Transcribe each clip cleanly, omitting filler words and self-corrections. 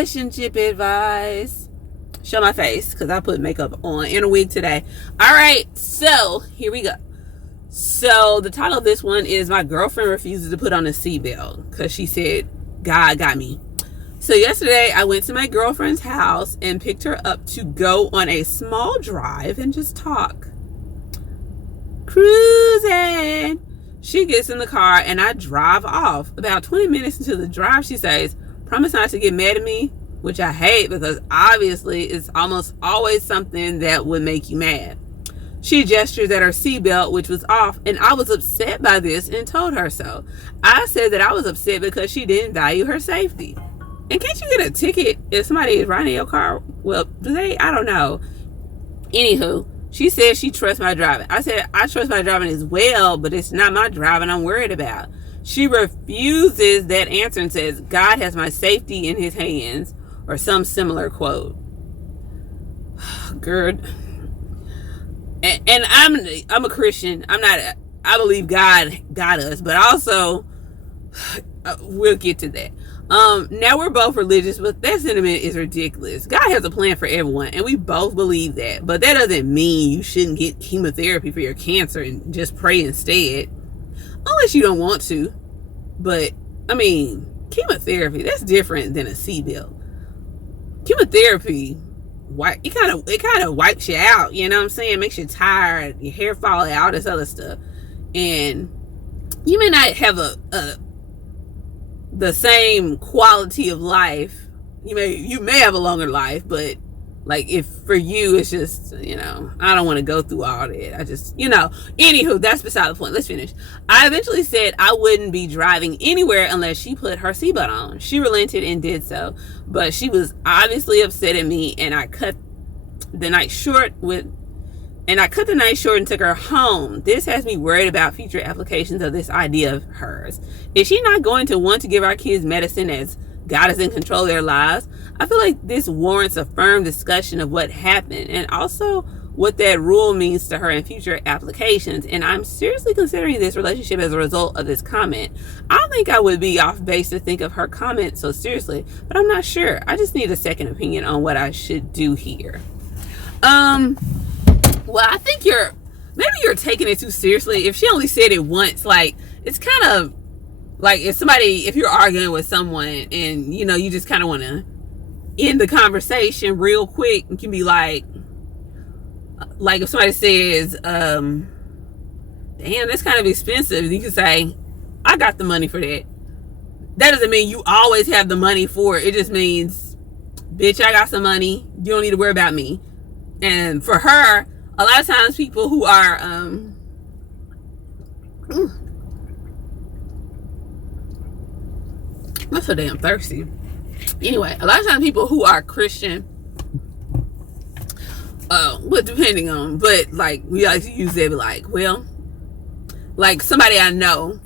relationship advice. Show my face because I put makeup on in a wig today. All right, so here we go. So the title of this one is My Girlfriend Refuses to Put on a Seatbelt because she said God got me. So yesterday I went to my girlfriend's house and picked her up to go on a small drive and just talk. Cruising. She gets in the car and I drive off. About 20 minutes into the drive, she says, "Promise not to get mad at me," which I hate because obviously it's almost always something that would make you mad. She gestures at her seatbelt, which was off, and I was upset by this and told her so. I said that I was upset because she didn't value her safety. And can't you get a ticket if somebody is riding your car? Well, do they? I don't know. Anywho, she said she trusts my driving. I said I trust my driving as well, but it's not my driving I'm worried about. She refuses that answer and says, "God has my safety in his hands," or some similar quote. Gird. And I'm a Christian. I believe God got us, but also we'll get to that. Now we're both religious, but that sentiment is ridiculous. God has a plan for everyone, and we both believe that. But that doesn't mean you shouldn't get chemotherapy for your cancer and just pray instead. Unless you don't want to. But, I mean, chemotherapy, that's different than a seatbelt. Chemotherapy, it kind of wipes you out, you know what I'm saying? Makes you tired, your hair fall out, all this other stuff. And you may not have the same quality of life. You may have a longer life, but like if for you it's just, I don't want to go through all that. I just, anywho, that's beside the point. Let's finish. I eventually said I wouldn't be driving anywhere unless she put her seatbelt on. She relented and did so, but she was obviously upset at me, and I cut the night short and took her home. This has me worried about future applications of this idea of hers. Is she not going to want to give our kids medicine as God is in control of their lives? I feel like this warrants a firm discussion of what happened and also what that rule means to her in future applications. And I'm seriously considering this relationship as a result of this comment. I don't think I would be off base to think of her comment so seriously, but I'm not sure. I just need a second opinion on what I should do here. Well, I think maybe you're taking it too seriously. If she only said it once, like, it's kind of like if you're arguing with someone and, you just kind of want to end the conversation real quick, and can be like if somebody says, "Damn, that's kind of expensive," you can say, "I got the money for that." That doesn't mean you always have the money for it. It just means, bitch, I got some money. You don't need to worry about me. And for her, a lot of times people who are, I'm so damn thirsty. Anyway, a lot of times people who are Christian, depending on, but like we like to use it, like, well, like somebody I know,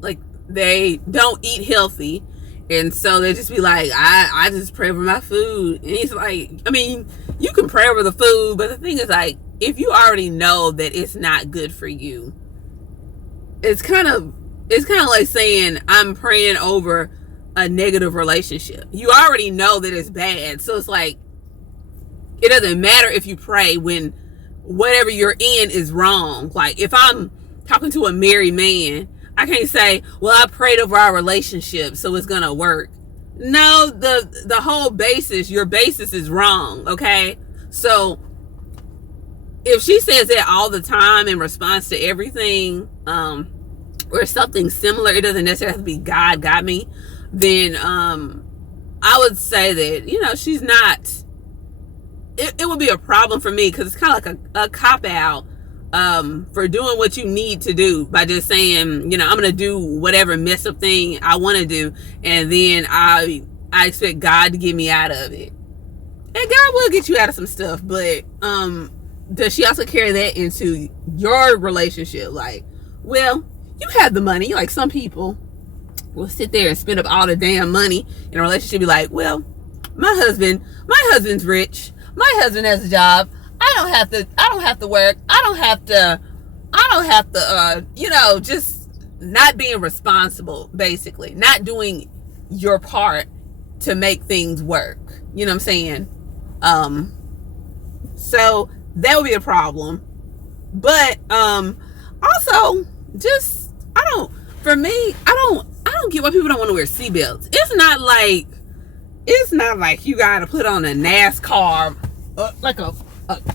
like they don't eat healthy, and so they just be like, I just pray over my food. And he's like, I mean, you can pray over the food, but the thing is, like, if you already know that it's not good for you, it's kind of like saying I'm praying over a negative relationship. You already know that it's bad, so it's like it doesn't matter if you pray when whatever you're in is wrong. Like if I'm talking to a married man, I can't say, "Well, I prayed over our relationship, so it's gonna work." No, the whole your basis is wrong. Okay, so if she says that all the time in response to everything, or something similar, it doesn't necessarily have to be God got me, then I would say that, she's not, it would be a problem for me, because it's kind of like a cop-out for doing what you need to do by just saying, I'm going to do whatever mess up thing I want to do, and then I expect God to get me out of it. And God will get you out of some stuff, but does she also carry that into your relationship? Like, well, you have the money. Like some people will sit there and spend up all the damn money in a relationship, be like, well, my husband's rich. My husband has a job. I don't have to work. I don't have to, just not being responsible, basically, not doing your part to make things work. You know what I'm saying? So that would be a problem. But also, just I don't get why people don't want to wear seatbelts. It's not like you gotta put on a NASCAR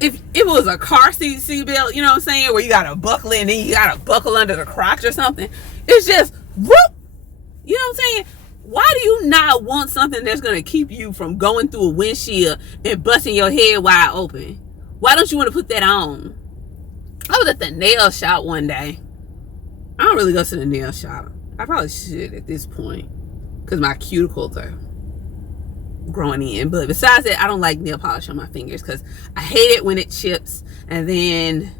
if it was a car seatbelt, you know what I'm saying, where you gotta buckle in and then you gotta buckle under the crotch or something. It's just whoop. You know what I'm saying? Why do you not want something that's gonna keep you from going through a windshield and busting your head wide open? Why don't you want to put that on? I was at the nail shop one day. I don't really go to the nail shop. I probably should at this point because my cuticles are growing in. But besides that, I don't like nail polish on my fingers because I hate it when it chips, and then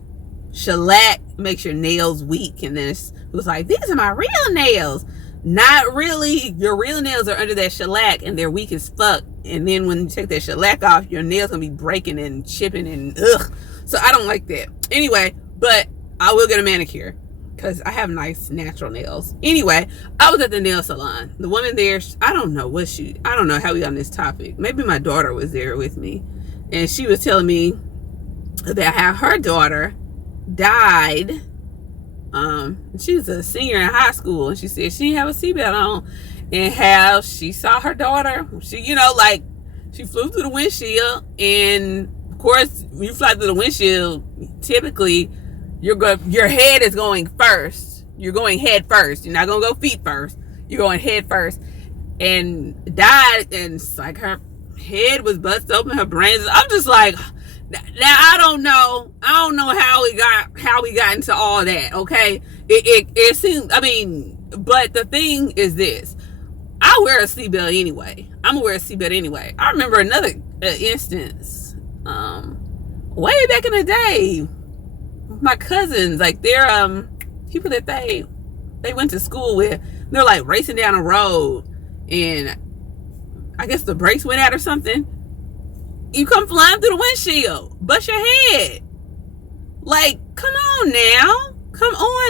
shellac makes your nails weak, and then it was like, these are my real nails. Not really. Your real nails are under that shellac and they're weak as fuck, and then when you take that shellac off, your nails gonna be breaking and chipping and ugh. So I don't like that. Anyway, but I will get a manicure because I have nice natural nails. Anyway, I was at the nail salon. The woman there, I don't know how we got on this topic. Maybe my daughter was there with me, and she was telling me about how her daughter died. She was a senior in high school, and she said she didn't have a seatbelt on, and how she saw her daughter. She flew through the windshield, and of course, when you fly through the windshield, typically your head is going first. You're going head first. You're not gonna go feet first. You're going head first, and died. And it's like her head was busted open, her brains. I'm just like, now I don't know how we got into all that. Okay, it seems. I mean, but the thing is this: I wear a seatbelt anyway. I'm gonna wear a seatbelt anyway. I remember another instance, way back in the day. My cousins, like they're people that they went to school with, they're like racing down a road, and I guess the brakes went out or something. You come flying through the windshield, bust your head. Like, come on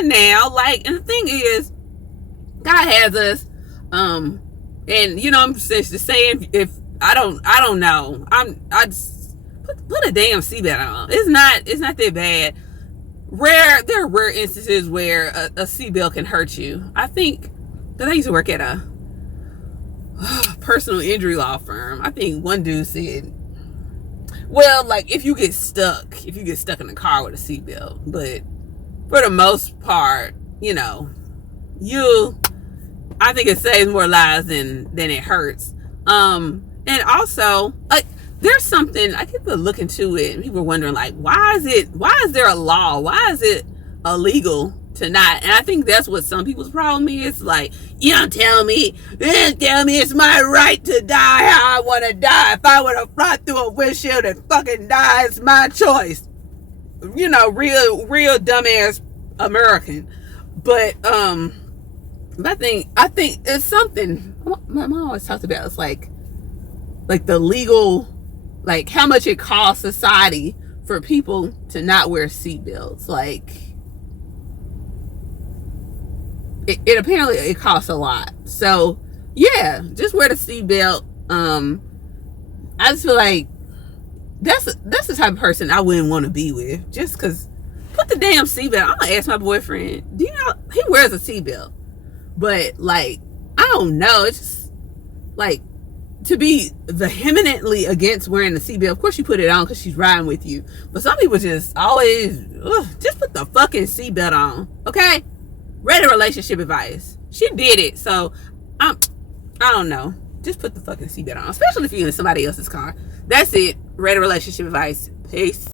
now. Like, and the thing is, God has us, and you know, I'm just saying, if I don't know, I just put a damn seatbelt on. It's not that bad. There are rare instances where a seatbelt can hurt you. I think, because I used to work at a personal injury law firm. I think one dude said, well, like if you get stuck in the car with a seatbelt, but for the most part, you know, I think it saves more lives than it hurts. And also, like, there's something, I keep looking to it, and people are wondering, like, why is there a law? Why is it illegal to not? And I think that's what some people's problem is. Like, you don't tell me it's my right to die how I want to die. If I want to fly through a windshield and fucking die, it's my choice. You know, real dumbass American. But I think it's something my mom always talked about. It's like the legal, like how much it costs society for people to not wear seatbelts. Like, it apparently it costs a lot. So yeah, just wear the seatbelt. I just feel like that's the type of person I wouldn't want to be with. Just because, put the damn seatbelt. I'm gonna ask my boyfriend, do you know he wears a seatbelt? But like, I don't know. It's just like, to be vehemently against wearing the seatbelt. Of course you put it on because she's riding with you. But some people just always, just put the fucking seatbelt on. Okay? Read a relationship advice. She did it. So, I don't know. Just put the fucking seatbelt on. Especially if you're in somebody else's car. That's it. Read a relationship advice. Peace.